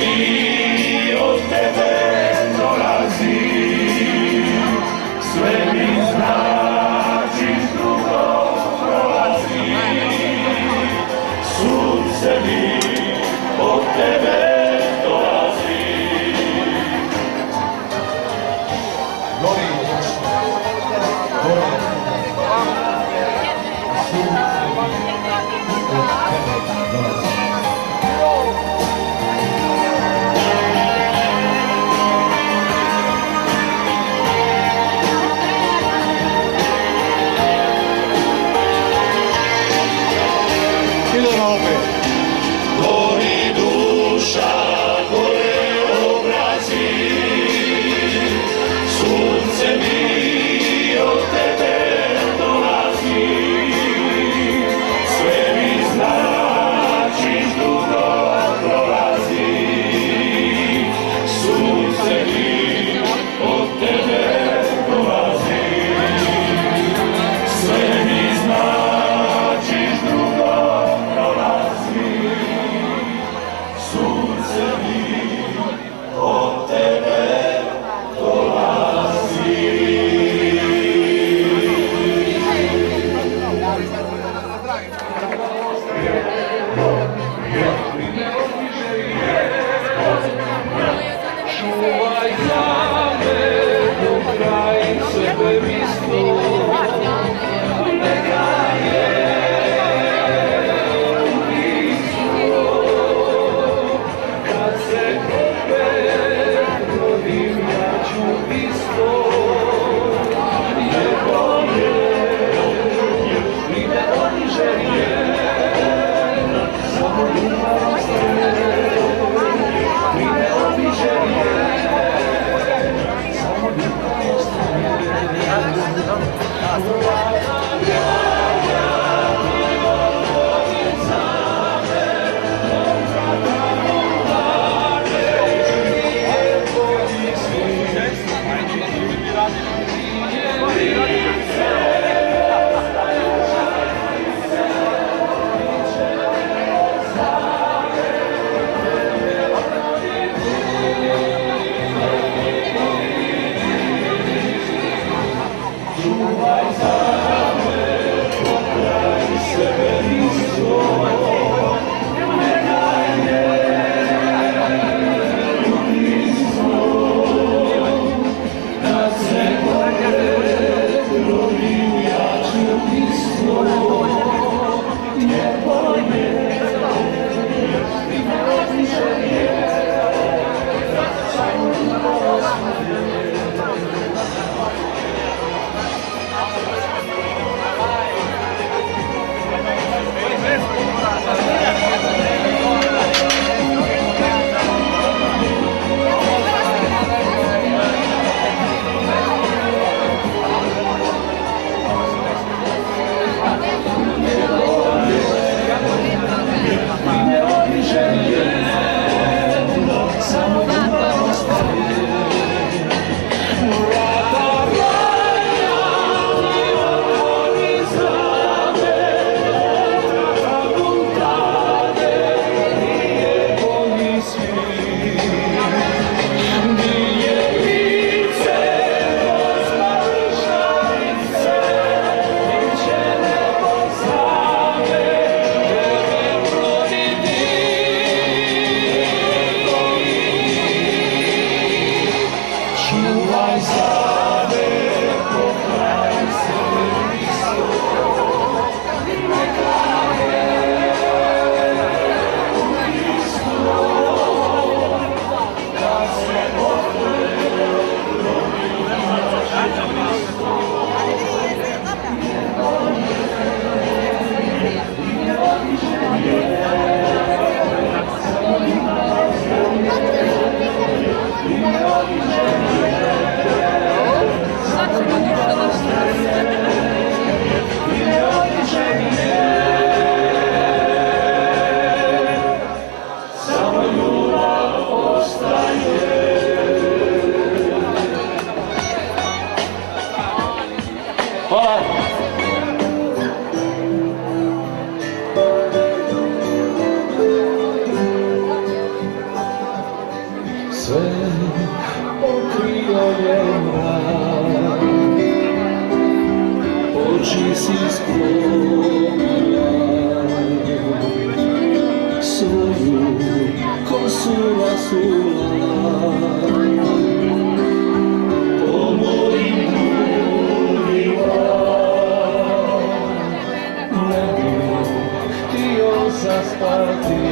mi od tebe dolazi, sve mi znači drugo prolazi, sunce mi od tebe dolazi. Gori, gori, sunce mi od tebe dolazi. Sve pokrio je mrak, oči si sklonila, svoju kosu rasula. Po mojim grudima ne bih htio zaspati.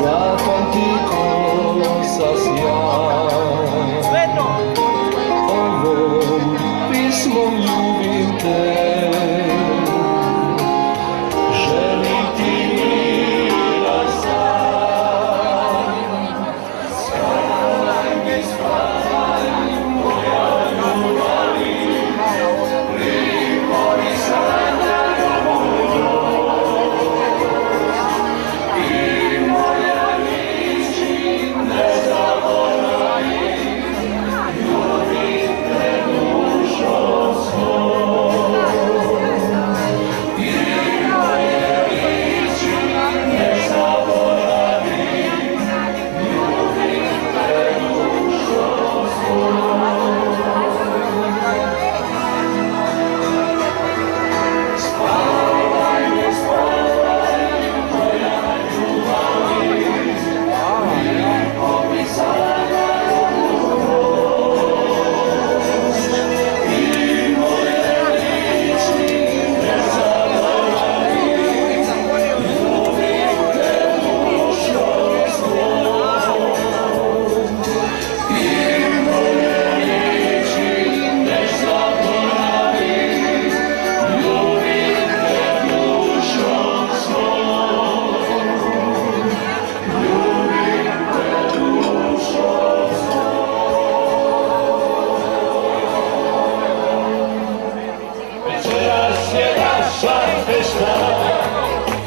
Dlakom ti kosa sjaj, ovom pismom ljubim te, želim ti mira san. Spavaj mi, spavaj, moja ljubavi, pripori sada na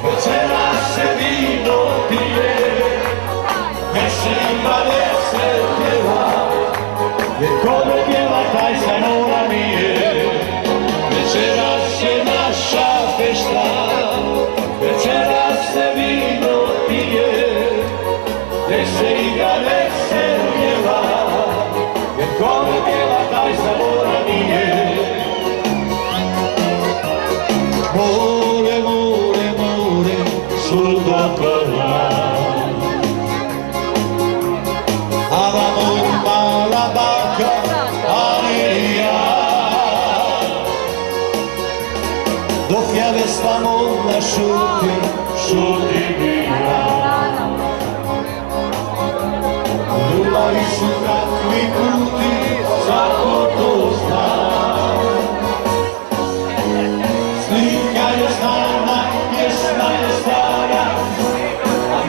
večeras se vino pije, vesima se pjeva, jer kome pjeva taj se mora nije. Večeras je naša fešta, večeras se vino pije, gdje se igra, gdje se pjeva, jer kome pjeva taj se mora nije. More, more, more, sul dokola, avamo la barca, aria, doppia vestamo asciutti, asciutti via, nulla vissuta qui tutti, sa tutto sta. Slika je znana, pjesma je stara, a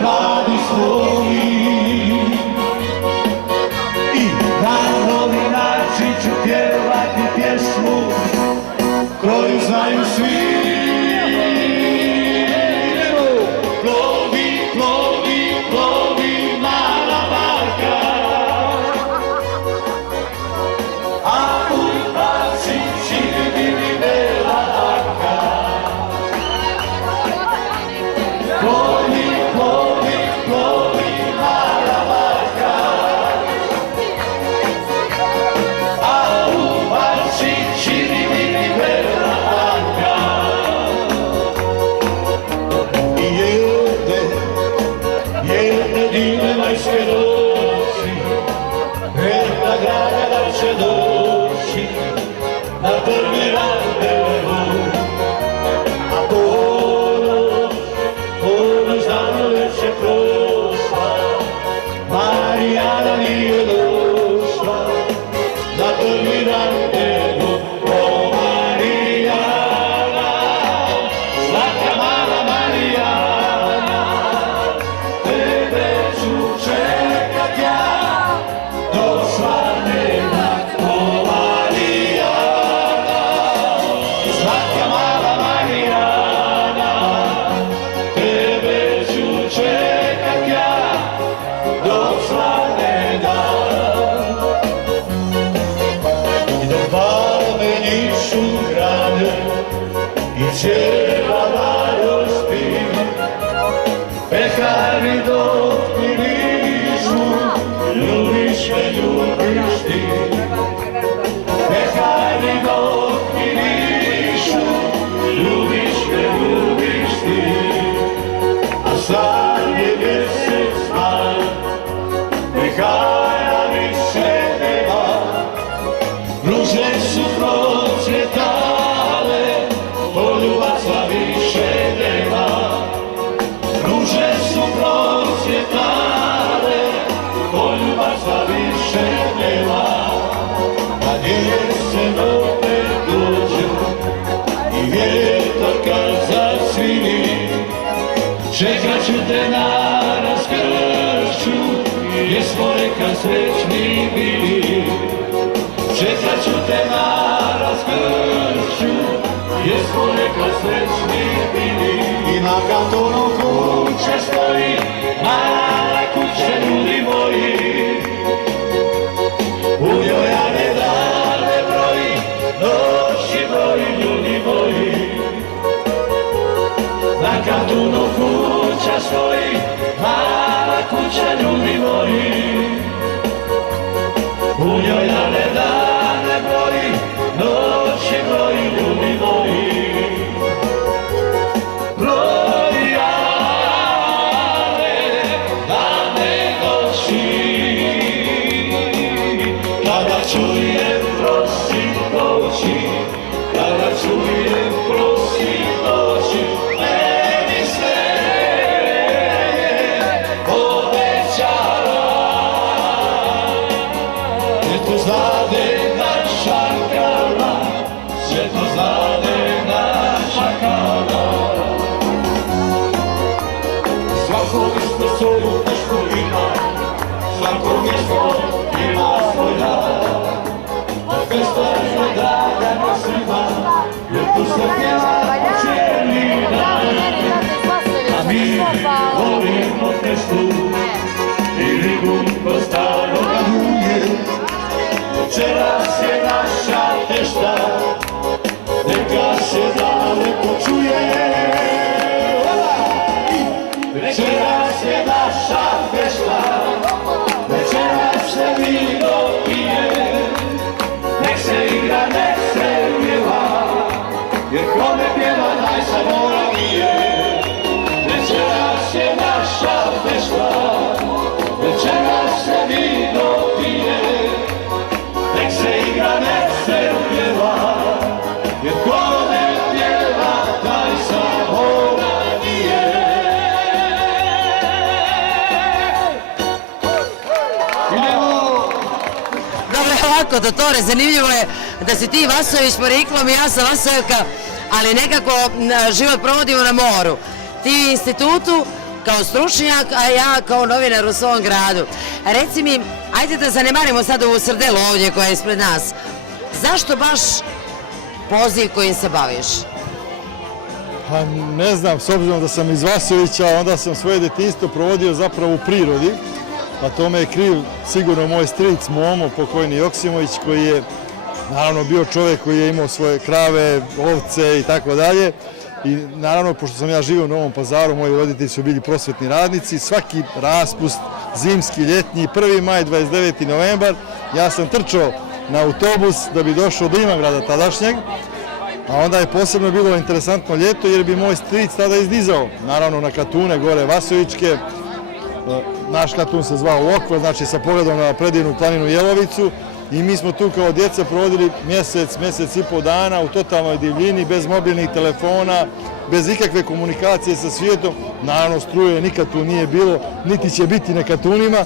Pekari dok mi nižu, ljubiš me, ljubiš ti. Pekari dok mi nižu, ljubiš me, ljubiš ti. A sad je mjesec maj, pehaja više nema. Ruže su procvjetale, poljubaca više nema. Ruže su procvjetale, poljubaca više nema. Kad jesen opet dođe i vjetar kad zasvini, čekat ću te na raskršću, gdje smo nekad srećni bili. Čekat ću te na raskršću, gdje smo nekad srećni bili. I na kantonu kuća stoji, mala kuća, ljudi moji. U njoj ja ne dane broji, noći broji, ljudi moji. Na kantonu kuća stoji, mala kuća, ljudi moji. U njoj ja ne dane broji, noći broji, ljudi moji. Brojane dane noći, kada čujem prosim noći, kada čujem prosim noći, meni sve obećava. Sve to znade naša kala, sve to znade naša kala. Svako mjesto svoju tešku ima, svako mjesto ima svoj rad. Festa je draga na svima, jer tu se pjeva cijeli dan. A mi volimo festu i ribu ko staroga huje. Večeras je naša fešta, neka se daleko čuje. Večeras je naša fešta, večeras se vino pije. Nek se igra, nek se pjeva, jer kome pjeva taj se mora nije. Večeras je naša fešta, večeras se vino pije. Nek se igra, nek se pjeva, jer kome pjeva taj se mora nije. Idemo! Dobro, ovako, Dottore, zanimljivo je da si ti Vasojević porijeklom i ja sam Vasojevka, ali nekako život provodimo na moru. Ti u institutu kao stručnjak, a ja kao novinar u svom gradu. Reci mi, ajde da zanemarimo sad ovu srdelu ovdje koja je ispred nas. Zašto baš poziv kojim se baviš? Pa ne znam, s obzirom da sam iz Vasovića, onda sam svoje djetinjstvo provodio zapravo u prirodi, a tome je kriv sigurno moj stric Momo, pokojni Joksimović, koji je naravno bio čovjek koji je imao svoje krave, ovce i tako dalje. I naravno, pošto sam ja živio u Novom Pazaru, moji roditelji su bili prosvetni radnici, svaki raspust, zimski, ljetni, 1. maj, 29. novembar, ja sam trčao na autobus da bi došao do Imagrada tadašnjeg, a onda je posebno bilo interesantno ljeto jer bi moj stric tada izdizao, naravno na katune gore Vasovićke, naš katun se zvao Okva, znači sa pogledom na predivnu planinu Jelovicu, i mi smo tu kao djeca provodili mjesec i pol dana u totalnoj divljini, bez mobilnih telefona, bez ikakve komunikacije sa svijetom. Naravno, struje nikad tu nije bilo, niti će biti na katunima,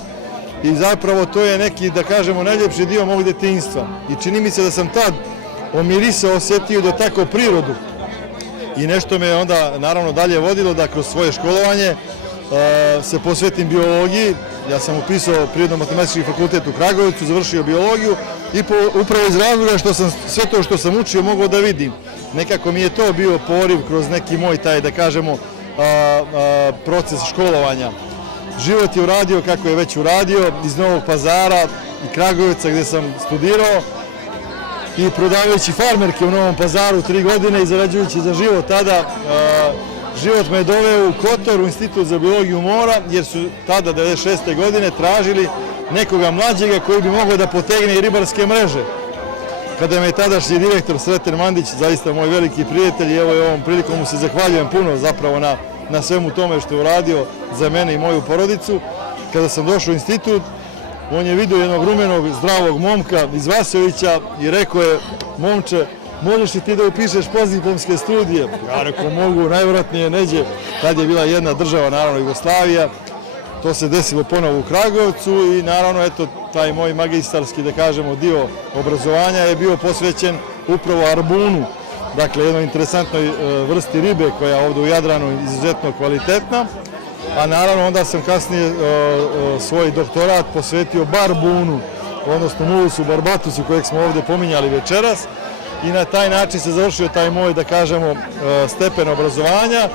i zapravo to je neki, da kažemo, najljepši dio mog djetinjstva. I čini mi se da sam tad omirisao, osjetio do tako prirodu. I nešto me onda naravno dalje vodilo da kroz svoje školovanje se posvetim biologiji. Ja sam upisao Prirodno-matematički fakultet u Kragujevcu, završio biologiju i upravo iz razloga što sam sve to što sam učio mogao da vidim. Nekako mi je to bio poriv kroz neki moj taj, da kažemo, proces školovanja. Život je uradio kako je već uradio, iz Novog Pazara i Kragujevca gdje sam studirao i prodavajući farmerke u Novom Pazaru 3 godine i zarađujući za život tada, život me je doveo u Kotor, u Institut za biologiju mora, jer su tada, 96. godine, tražili nekoga mlađega koji bi mogao da potegne i ribarske mreže. Kada me je tadašnji direktor Sreten Mandić, zaista moj veliki prijatelj, i evo i ovom prilikom mu se zahvaljujem puno zapravo na svemu tome što je uradio za mene i moju porodicu. Kada sam došao u institut, on je vidio jednog rumenog, zdravog momka iz Vasovića i rekao je: momče, možeš li ti da upišeš postdiplomske studije? Ja rekao: mogu, najvjerojatnije neđe. Tad je bila jedna država, naravno Jugoslavija. To se desilo ponovo u Kragovcu i naravno, eto, taj moj magistarski, da kažemo, dio obrazovanja je bio posvećen upravo arbunu, dakle jednoj interesantnoj vrsti ribe koja je ovdje u Jadranu izuzetno kvalitetna, a naravno onda sam kasnije svoj doktorat posvetio barbunu, odnosno mulusu barbatusu kojeg smo ovdje pominjali večeras, i na taj način se završio taj moj, da kažemo, stepen obrazovanja.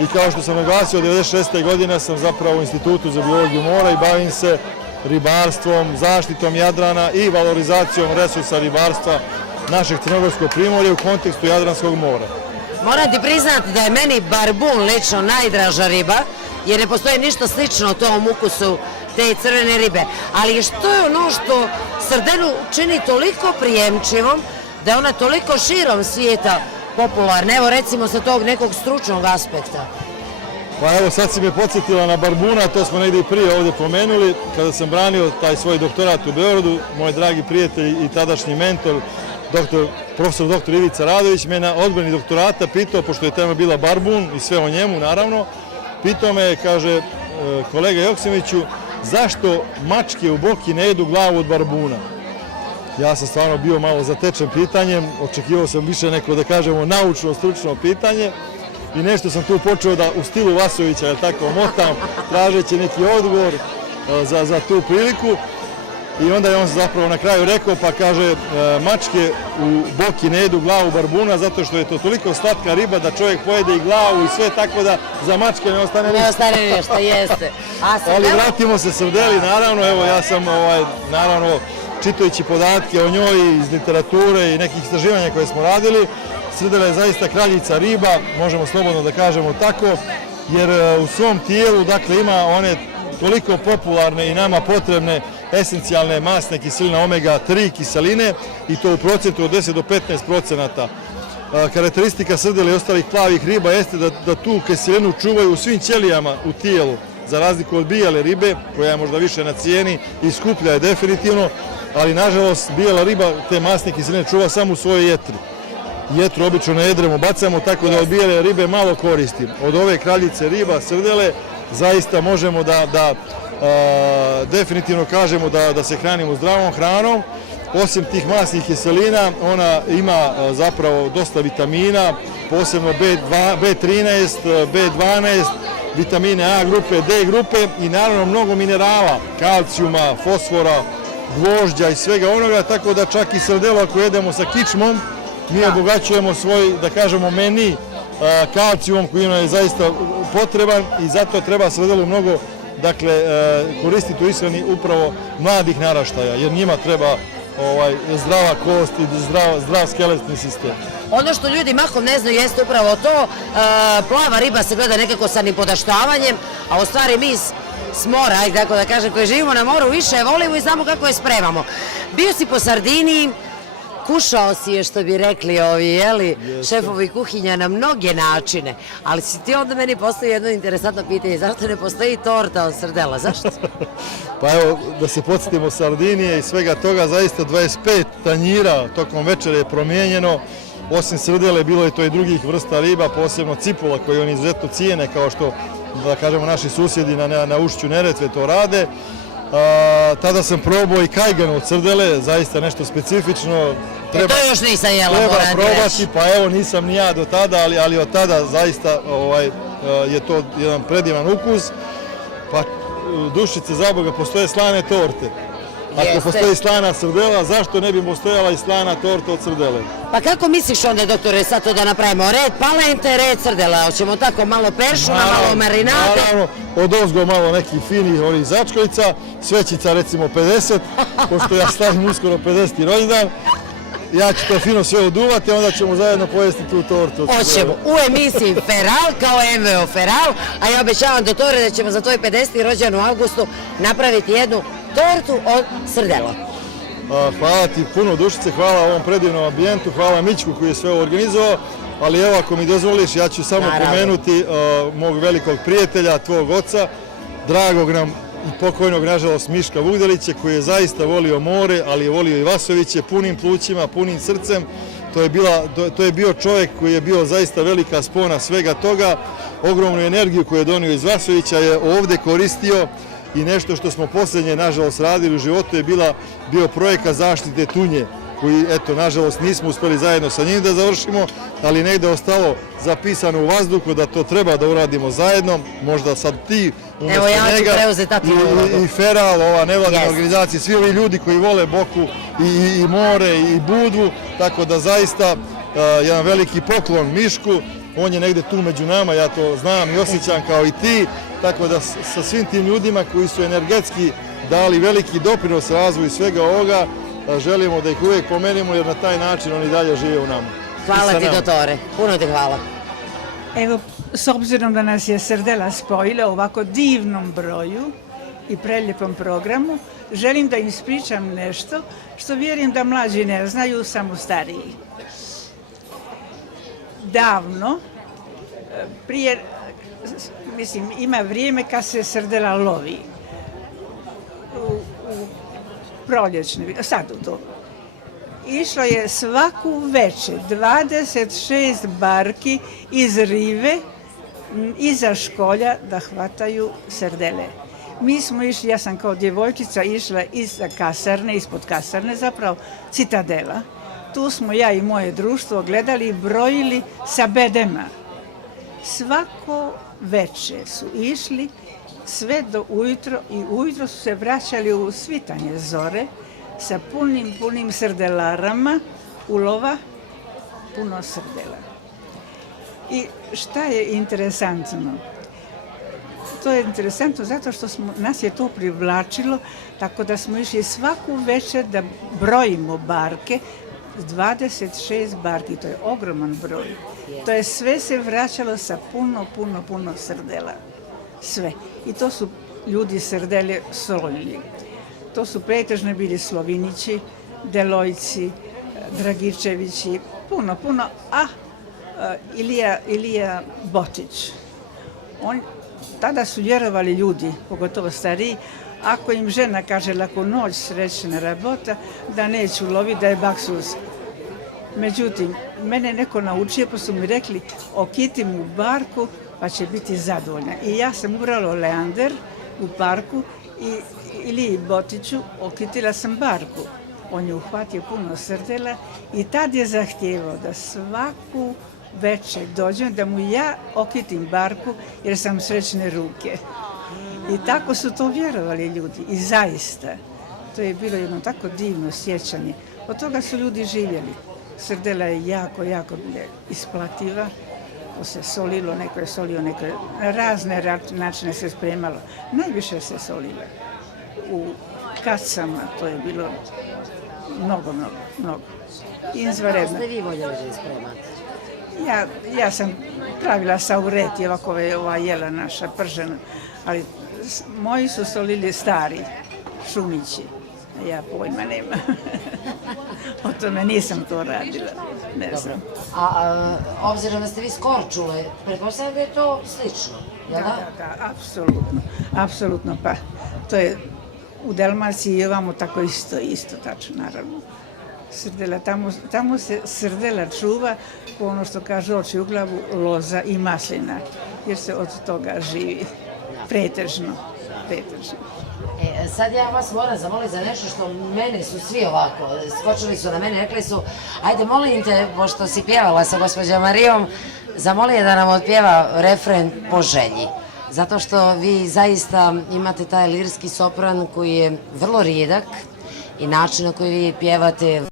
I kao što sam naglasio, od 96. godine sam zapravo u Institutu za biologiju mora i bavim se ribarstvom, zaštitom Jadrana i valorizacijom resursa ribarstva našeg Crnogorskog primorja u kontekstu Jadranskog mora. Moram ti priznati da je meni barbun lično najdraža riba, jer ne postoji ništa slično tom ukusu te crvene ribe. Ali što je ono što srdelu čini toliko prijemčivom, da je ona toliko širom svijeta popularna, evo recimo sa tog nekog stručnog aspekta? Pa evo, sad si me podsjetila na barbuna, to smo negdje i prije ovdje pomenuli. Kada sam branio taj svoj doktorat u Beogradu, moj dragi prijatelj i tadašnji mentor, profesor dr. Ivica Radović, me na odbrani doktorata pitao, pošto je tema bila barbun i sve o njemu naravno, pitao me, kaže: kolega Joksimoviću, zašto mačke u Boki ne jedu glavu od barbuna? Ja sam stvarno bio malo zatečen pitanjem, očekivao sam više neko, da kažemo, naučno, stručno pitanje, i nešto sam tu počeo da u stilu Vasovića, jel tako, motam, tražeći neki odgovor za tu priliku. I onda je on zapravo na kraju rekao, pa kaže: mačke u Boki ne jedu glavu barbuna zato što je to toliko slatka riba da čovjek pojede i glavu i sve, tako da za mačke ne ostane ništa. Ne ostane ništa, jeste. Ali vratimo se srdeli, naravno, evo ja sam, naravno, čitajući podatke o njoj iz literature i nekih istraživanja koje smo radili, srdela je zaista kraljica riba, možemo slobodno da kažemo tako, jer u svom tijelu, dakle, ima one toliko popularne i nama potrebne esencijalne masne kiseline omega-3 kiseline, i to u procentu od 10 do 15%. Karakteristika srdele i ostalih plavih riba jeste da tu kiselinu čuvaju u svim ćelijama u tijelu, za razliku od bijele ribe, koja je možda više na cijeni i skuplja je definitivno, ali nažalost bijela riba te masne kiseline čuva samo u svojoj jetri. Jetru obično ne jedremo, bacamo, tako da od bijele ribe malo koristi. Od ove kraljice riba, srdele, zaista možemo da definitivno kažemo da se hranimo zdravom hranom. Osim tih masnih kiselina, ona ima zapravo dosta vitamina, posebno B13, B12, vitamine A grupe, D grupe i naravno mnogo minerala, kalcijuma, fosfora, gvožđa i svega onoga, tako da čak i srdelu ako jedemo sa kičmom, mi obogaćujemo svoj, da kažemo, meni kalcijumom koji nam je zaista potreban, i zato treba srdelu mnogo, dakle, koristiti u ishrani upravo mladih naraštaja, jer njima treba zdrava kost i zdrav skeletni sistem. Ono što ljudi mahom ne znaju jeste upravo to, plava riba se gleda nekako sa nipodaštavanjem, a u stvari mi s mora, ajde tako da kažem, koji živimo na moru, više je volimo i znamo kako je spremamo. Bio si po Sardiniji, kušao si je, što bi rekli ovi, jeli, šefovi kuhinja na mnoge načine, ali si ti onda meni postoji jedno interesantno pitanje: zašto ne postoji torta od srdela, zašto? Pa evo, da se podsjetimo Sardinije i svega toga, zaista 25 tanjira tokom večere je promijenjeno. Osim srdele, bilo je to i drugih vrsta riba, posebno cipula koju oni izuzetno cijene, kao što, da kažemo, naši susjedi na ušću Neretve to rade. Tada sam probao i kajgan od srdele, zaista nešto specifično. To još nisam jela, treba moram probati, reći. pa evo, nisam ni ja do tada, ali od tada zaista je to jedan predivan ukus. Pa dušice, za Boga, postoje slane torte. Ako postoji slana srdela, zašto ne bi postojala i slana torta od srdele? Pa kako misliš onda, doktore, sad to da napravimo? Red palente, red srdela, hoćemo tako malo peršuna, malo marinade? Naravno, od ozgo malo nekih finih ovih začkoljica, svećica recimo 50, pošto ja slavim uskoro 50. rođendan. ja ću to fino sve oduvati, a onda ćemo zajedno pojesti tu tortu. Hoćemo. U emisiji Feral kao MVO Feral, a ja obećavam doktore da ćemo za tvoj 50. rođendan u avgustu napraviti jednu tortu od srdela. Hvala ti puno Dušice, hvala ovom predivnom ambijentu, hvala Mićku koji je sve ovo organizovao, ali evo ako mi dozvoliš ja ću samo pomenuti mog velikog prijatelja, tvog oca, dragog nam i pokojnog nažalost Miška Vugdelića koji je zaista volio more, ali je volio i Vasoviće punim plućima, punim srcem. To je bio čovjek koji je bio zaista velika spona svega toga, ogromnu energiju koju je donio iz Vasovića je ovdje koristio i nešto što smo posljednje nažalost radili u životu je bio projekat zaštite tunje koji, eto, nažalost nismo uspjeli zajedno sa njim da završimo, ali negdje je ostalo zapisano u vazduhu da to treba da uradimo zajedno, možda sad ti umjesto njega i Feral, ova nevladina organizacija, svi ovi ljudi koji vole Boku i more i Budvu, tako da zaista jedan veliki poklon Mišku, on je negdje tu među nama, ja to znam i osjećam kao i ti, tako da sa svim tim ljudima koji su energetski dali veliki doprinos razvoju svega ovoga, želimo da ih uvijek pomenemo jer na taj način oni dalje žive u nama. Hvala ti doktore, puno ti hvala. Evo, s obzirom da nas je Srdela spojila u ovako divnom broju i preljepom programu, želim da im ispričam nešto što vjerujem da mlađi ne znaju, samo stariji. Davno, prije, mislim, ima vrijeme kad se srdela lovi. U proljećne, sad u to. Išlo je svaku večer 26 barki iz rive iza školja da hvataju srdele. Mi smo išli, ja sam kao djevojčica išla iza kasarne, ispod kasarne zapravo, Citadela. Tu smo ja i moje društvo gledali i brojili sa bedema. Svako večer su išli sve do ujutro i ujutro su se vraćali u svitanje zore sa punim srdelarama ulova, puno srdela. I šta je interesantno? To je interesantno zato što nas je to privlačilo, tako da smo išli svaku večer da brojimo barke, 26 barki, to je ogroman broj. To je sve se vraćalo sa puno srdela. Sve. I to su ljudi srdele solili. To su pretežno bili Slovinići, Delojci, Dragičevići, puno, a Ilija Botić. Tada su vjerovali ljudi, pogotovo stariji, ako im žena kaže laku noć, srećna rabota, da neću loviti, da je baksuz. Međutim, mene neko naučio, pa su mi rekli okitim u barku, pa će biti zadovoljna. I ja sam ubrala Leander u parku i Iliji Botiću okitila sam barku. On je uhvatio puno srdela i tad je zahtijevao da svaku večer dođem da mu ja okitim barku jer sam srećne ruke. I tako su to vjerovali ljudi i zaista. To je bilo jedno tako divno sjećanje. Od toga su ljudi živjeli. Srdela je jako isplativa. To se solilo, neko je solio, neko je na razne načine se spremalo. Najviše se solilo. U kacama to je bilo mnogo. Izvanredno. Kako ste vi voljeli da ispremate? Ja sam pravila saureti, ovako ova jela naša pržena, ali moji su solili stari, šumići. Ja pojma nema. O tome nisam to radila. Ne znam. A obzirom da ste vi s Korčule, pretpostavljam da je to slično, jel da? Da, apsolutno. Pa to je u Dalmaciji i ovamo tako isto tačno, naravno. Srdela, tamo se srdela čuva, po ono što kaže oči u glavu, loza i maslina, jer se od toga živi. Pretežno. Sad ja vas moram zamoliti za nešto što mene su svi ovako, skočili su na mene, rekli su, ajde molim te, pošto si pjevala sa gospođom Marijom, zamoli je da nam otpjeva refren po želji. Zato što vi zaista imate taj lirski sopran koji je vrlo rijedak i način na koji vi pjevate